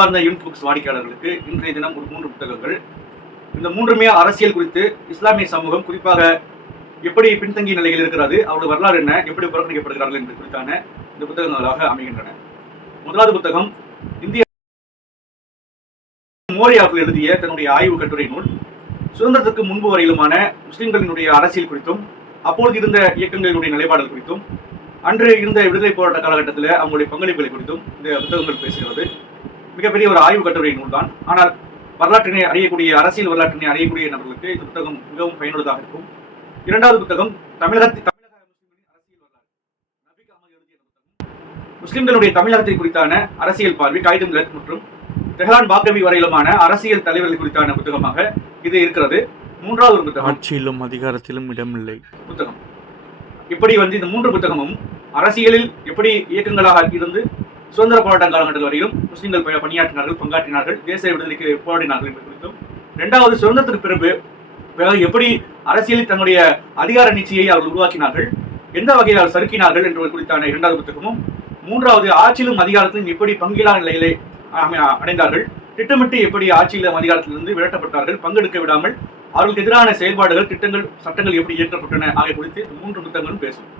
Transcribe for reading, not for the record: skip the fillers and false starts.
அன்பார்ந்த unit books வாடிக்கையாளர்களுக்கு இன்றைய தினம் ஒரு 3 புத்தகங்கள். இந்த 3மே அரசியல் குறித்து இஸ்லாமிய சமூகம் குறிப்பாக எப்படி பின்தங்கிய நிலையில் இருக்கிறது, அவருடைய வரலாறு என்ன, எப்படி புறக்கணிக்கப்படுகிறார்கள் என்பது குறித்தான இந்த புத்தகங்களாக அமைகின்றன. முதலாவது புத்தகம் இந்திய மோரி அவர்கள் எழுதிய தன்னுடைய ஆய்வு கட்டுரை நூல். சுதந்திரத்துக்கு முன்பு வரையிலுமான முஸ்லிம்களினுடைய அரசியல் குறித்தும் அப்பொழுது இருந்த இயக்கங்களினுடைய நிலைப்பாடுகள் குறித்தும் அன்று இருந்த விடுதலை போராட்ட காலகட்டத்தில் அவங்களுடைய பங்களிப்புகளை குறித்தும் இந்த புத்தகங்கள் பேசுகிறது. மிகப்பெரிய ஒரு ஆய்வு கட்டுரை நூல் தான். ஆனால் வரலாற்றினை அறியக்கூடிய அரசியல் வரலாற்றினை அறியக்கூடிய நபர்களுக்கு இந்த புத்தகம் மிகவும் பயனுள்ளதாக இருக்கும். இரண்டாவது புத்தகம் தமிழக முஸ்லிம்களின் அரசியல் வரலாறு. நபிக் அஹமது எழுதிய புத்தகம் முஸ்லிம்களுடைய தமிழகத்தை குறித்தான அரசியல் பார்வை காயிதும் லக் மற்றும் தெஹ்ரான் பாக்கவி வரையிலுமான அரசியல் தலைவர்கள் குறித்தான புத்தகமாக இது இருக்கிறது. மூன்றாவது ஒரு புத்தகம் ஆட்சியிலும் அதிகாரத்திலும் இடமில்லை புத்தகம். இப்படி இந்த 3 புத்தகமும் அரசியலில் எப்படி இயக்கங்களாக இருந்து சுதந்திர போராட்ட காலகட்டத்தில் வரையிலும் முஸ்லிம்கள் பணியாற்றினார்கள், பங்காற்றினார்கள், தேச விடுதலைக்கு போராடினார்கள் என்பது குறித்தும், இரண்டாவது சுதந்திரத்திற்கு பிறகு எப்படி அரசியலில் தன்னுடைய அதிகார நீட்சியை அவர்கள் உருவாக்கினார்கள், எந்த வகையில் சறுக்கினார்கள் என்பது குறித்தான இரண்டாவது புத்தகமும், மூன்றாவது ஆட்சியிலும் அதிகாரத்திலும் எப்படி பங்கிலா நிலையிலே அடைந்தார்கள், திட்டமிட்டு எப்படி ஆட்சியிலும் அதிகாரத்திலிருந்து விரட்டப்பட்டார்கள், பங்கெடுக்க விடாமல் அவர்களுக்கு எதிரான செயல்பாடுகள், திட்டங்கள், சட்டங்கள் எப்படி இயற்றப்பட்டன ஆகிய குறித்து 3 புத்தகங்களும் பேசும்.